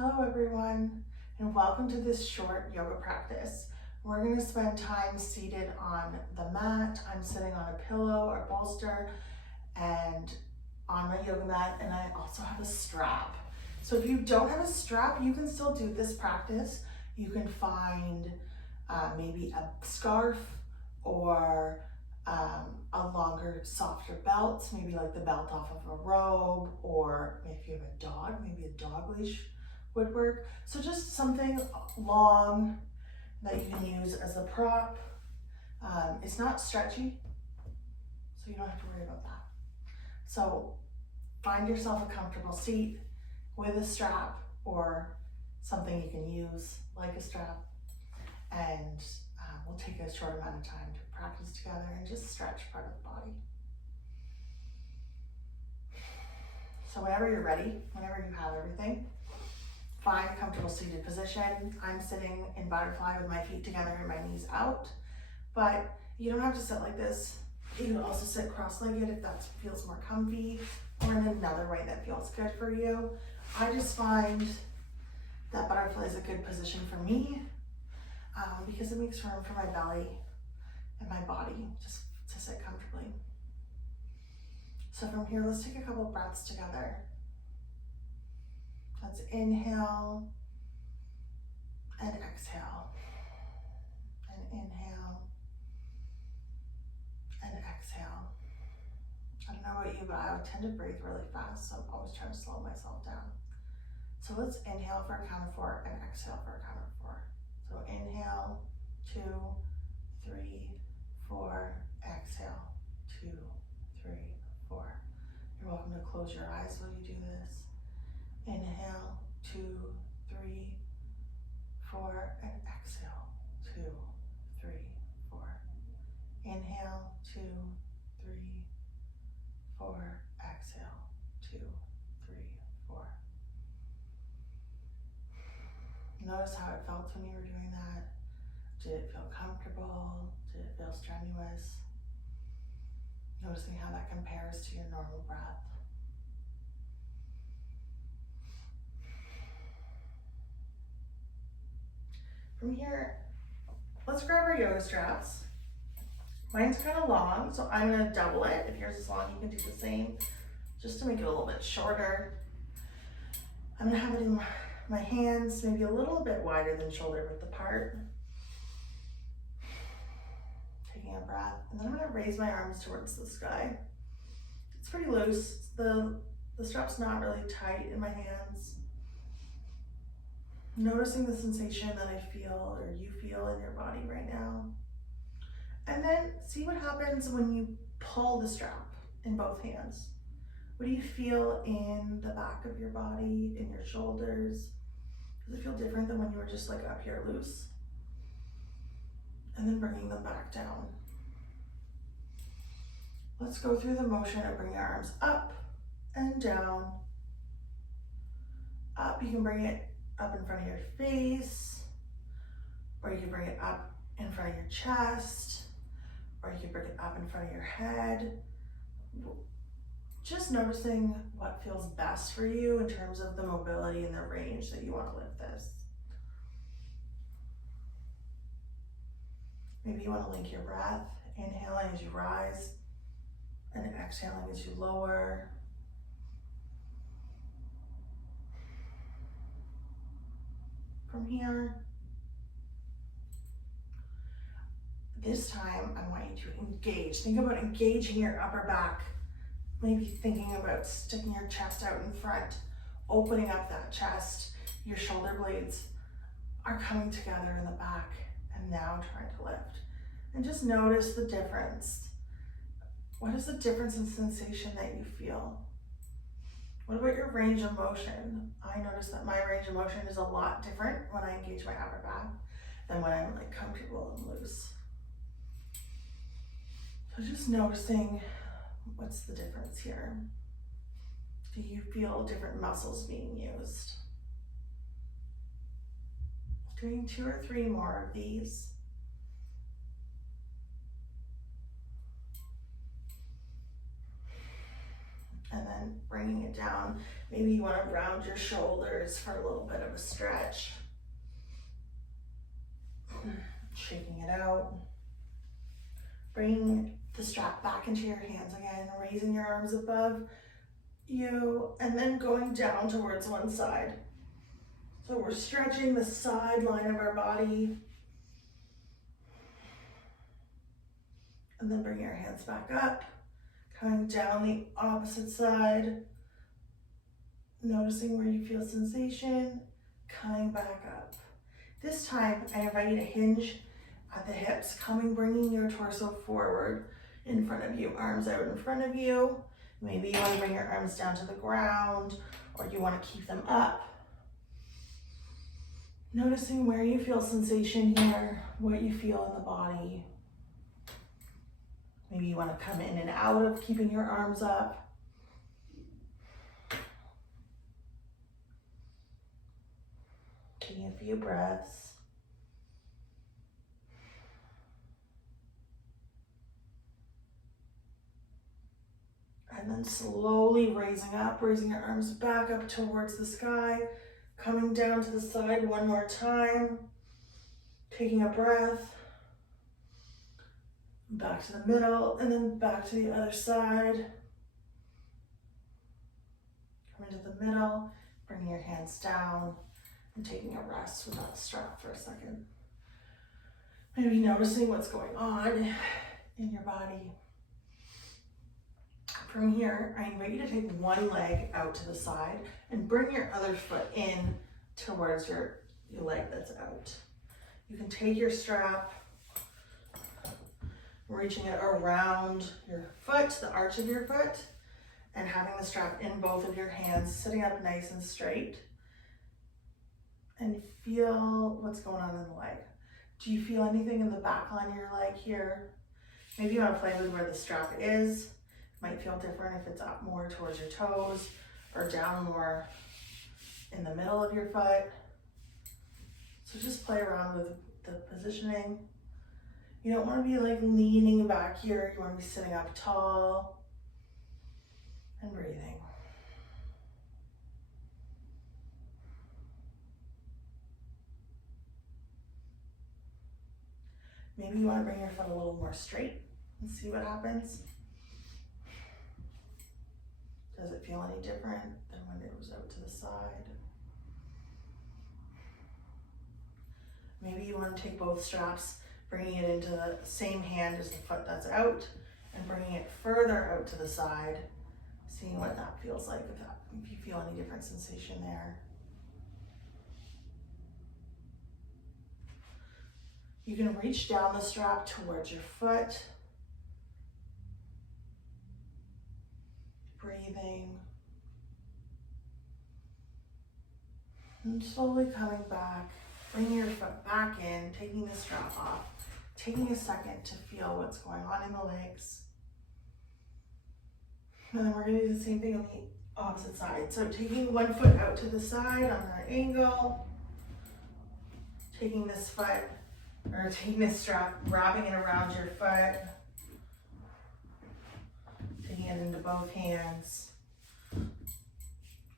Hello everyone, and welcome to this short yoga practice. We're going to spend time seated on the mat. I'm sitting on a pillow or bolster and on my yoga mat, and I also have a strap. So if you don't have a strap, you can still do this practice. You can find maybe a scarf or a longer, softer belt, maybe like the belt off of a robe, or if you have a dog, maybe a dog leash would work. So just something long that you can use as a prop. It's not stretchy, so you don't have to worry about that. So find yourself a comfortable seat with a strap or something you can use like a strap, and we'll take a short amount of time to practice together and just stretch part of the body. So whenever you're ready, whenever you have everything, find a comfortable seated position. I'm sitting in butterfly with my feet together and my knees out, but you don't have to sit like this. You can also sit cross-legged if that feels more comfy, or in another way that feels good for you. I just find that butterfly is a good position for me because it makes room for my belly and my body just to sit comfortably. So from here, let's take a couple breaths together. Let's inhale and exhale, and inhale and exhale. I don't know about you, but I tend to breathe really fast, so I'm always trying to slow myself down. So let's inhale for a count of 4 and exhale for a count of 4. So inhale, 2, 3, 4, exhale, 2, 3, 4. You're welcome to close your eyes while you do this. Inhale, 2, 3, 4, and exhale, 2, 3, 4. Inhale, 2, 3, 4, exhale, 2, 3, 4. Notice how it felt when you were doing that. Did it feel comfortable? Did it feel strenuous? Noticing how that compares to your normal breath. From here, let's grab our yoga straps. Mine's kind of long, so I'm gonna double it. If yours is long, you can do the same, just to make it a little bit shorter. I'm gonna have it in my hands, maybe a little bit wider than shoulder width apart. Taking a breath, and then I'm gonna raise my arms towards the sky. It's pretty loose. The strap's not really tight in my hands. Noticing the sensation that I feel or you feel in your body right now. And then see what happens when you pull the strap in both hands. What do you feel in the back of your body, in your shoulders? Does it feel different than when you were just like up here loose? And then bringing them back down. Let's go through the motion of bringing your arms up and down. Up, you can bring it up in front of your face, or you can bring it up in front of your chest, or you can bring it up in front of your head. Just noticing what feels best for you in terms of the mobility and the range that you want to lift this. Maybe you want to link your breath, inhaling as you rise and exhaling as you lower. From here, this time I want you to engage. Think about engaging your upper back. Maybe thinking about sticking your chest out in front, opening up that chest. Your shoulder blades are coming together in the back, and now trying to lift. And just notice the difference. What is the difference in sensation that you feel? What about your range of motion? I notice that my range of motion is a lot different when I engage my upper back than when I'm like comfortable and loose. So just noticing what's the difference here. Do you feel different muscles being used? Doing 2 or 3 more of these. and then bringing it down. Maybe you want to round your shoulders for a little bit of a stretch. Shaking it out. Bring the strap back into your hands again, raising your arms above you, and then going down towards one side. So we're stretching the side line of our body. And then bring your hands back up, coming down the opposite side, noticing where you feel sensation, coming back up. This time, I invite you to hinge at the hips, bringing your torso forward in front of you, arms out in front of you. Maybe you want to bring your arms down to the ground, or you want to keep them up. Noticing where you feel sensation here, what you feel in the body. Maybe you want to come in and out of keeping your arms up. Taking a few breaths. And then slowly raising your arms back up towards the sky, coming down to the side one more time, taking a breath, back to the middle, and then back to the other side. Coming to the middle, bringing your hands down, and taking a rest without the strap for a second. Maybe noticing what's going on in your body. From here, I invite you to take one leg out to the side and bring your other foot in towards your leg that's out. You can take your strap, reaching it around your foot, the arch of your foot, and having the strap in both of your hands, sitting up nice and straight. And feel what's going on in the leg. Do you feel anything in the back line of your leg here? Maybe you want to play with where the strap is. Might feel different if it's up more towards your toes or down more in the middle of your foot. So just play around with the positioning. You don't want to be like leaning back here. You want to be sitting up tall and breathing. Maybe you want to bring your foot a little more straight and see what happens. Does it feel any different than when it was out to the side? Maybe you want to take both straps, bringing it into the same hand as the foot that's out, and bringing it further out to the side, seeing what that feels like, if you feel any different sensation there. You can reach down the strap towards your foot. Breathing. And slowly coming back, bringing your foot back in, taking the strap off, taking a second to feel what's going on in the legs. And then we're going to do the same thing on the opposite side. So taking one foot out to the side on an angle, taking this foot, or taking this strap, wrapping it around your foot, taking it into both hands,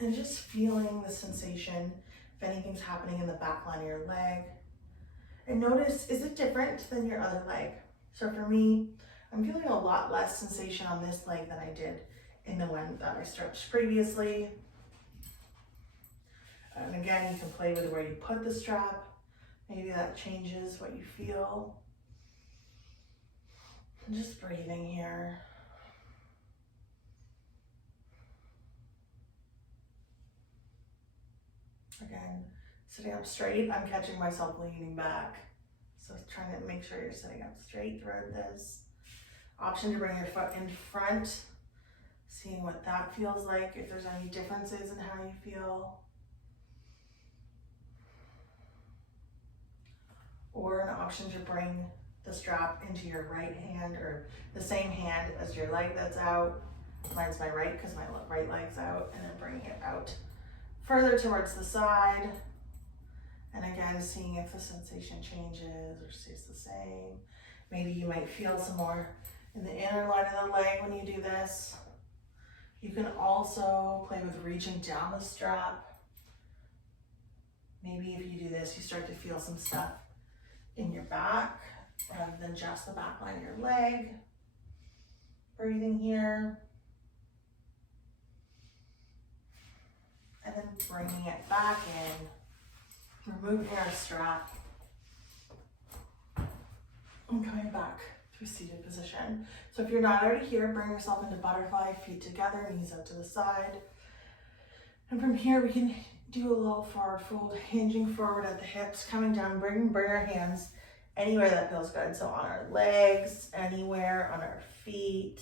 and just feeling the sensation if anything's happening in the back line of your leg. And notice, is it different than your other leg? So for me, I'm feeling a lot less sensation on this leg than I did in the one that I stretched previously. And again, you can play with where you put the strap. Maybe that changes what you feel. And just breathing here. Again, sitting up straight, I'm catching myself leaning back. So trying to make sure you're sitting up straight throughout this. Option to bring your foot in front, seeing what that feels like, if there's any differences in how you feel. Or an option to bring the strap into your right hand or the same hand as your leg that's out. Mine's my right because my right leg's out, and then bringing it out further towards the side. And again, seeing if the sensation changes or stays the same. Maybe you might feel some more in the inner line of the leg when you do this. You can also play with reaching down the strap. Maybe if you do this, you start to feel some stuff in your back rather than just the back line of your leg. Breathing here. And then bringing it back in, removing our strap, and coming back to a seated position. So if you're not already here, bring yourself into butterfly, feet together, knees out to the side. And from here, we can do a little forward fold, hinging forward at the hips, coming down, bring our hands anywhere that feels good. So on our legs, anywhere, on our feet.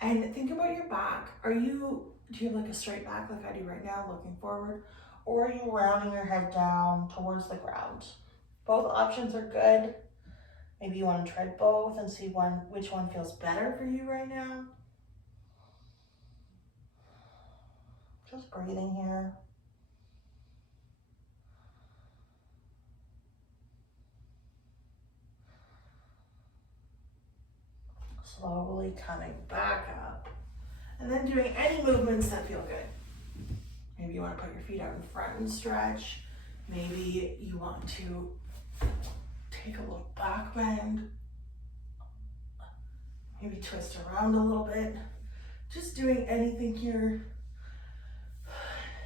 And think about your back. Do you have like a straight back like I do right now, looking forward? Or are you rounding your head down towards the ground? Both options are good. Maybe you want to try both and see which one feels better for you right now. Just breathing here. Slowly coming back up. And then doing any movements that feel good. Maybe you want to put your feet out in front and stretch. Maybe you want to take a little back bend. Maybe twist around a little bit. Just doing anything here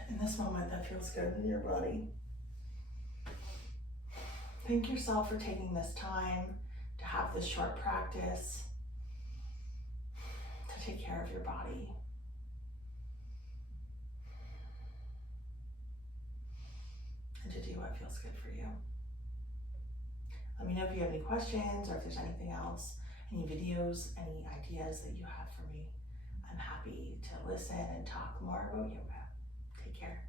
in this moment that feels good in your body. Thank yourself for taking this time to have this short practice, to take care of your body. And to do what feels good for you. Let me know if you have any questions or if there's anything else, any videos, any ideas that you have for me. I'm happy to listen and talk more about yoga. Take care.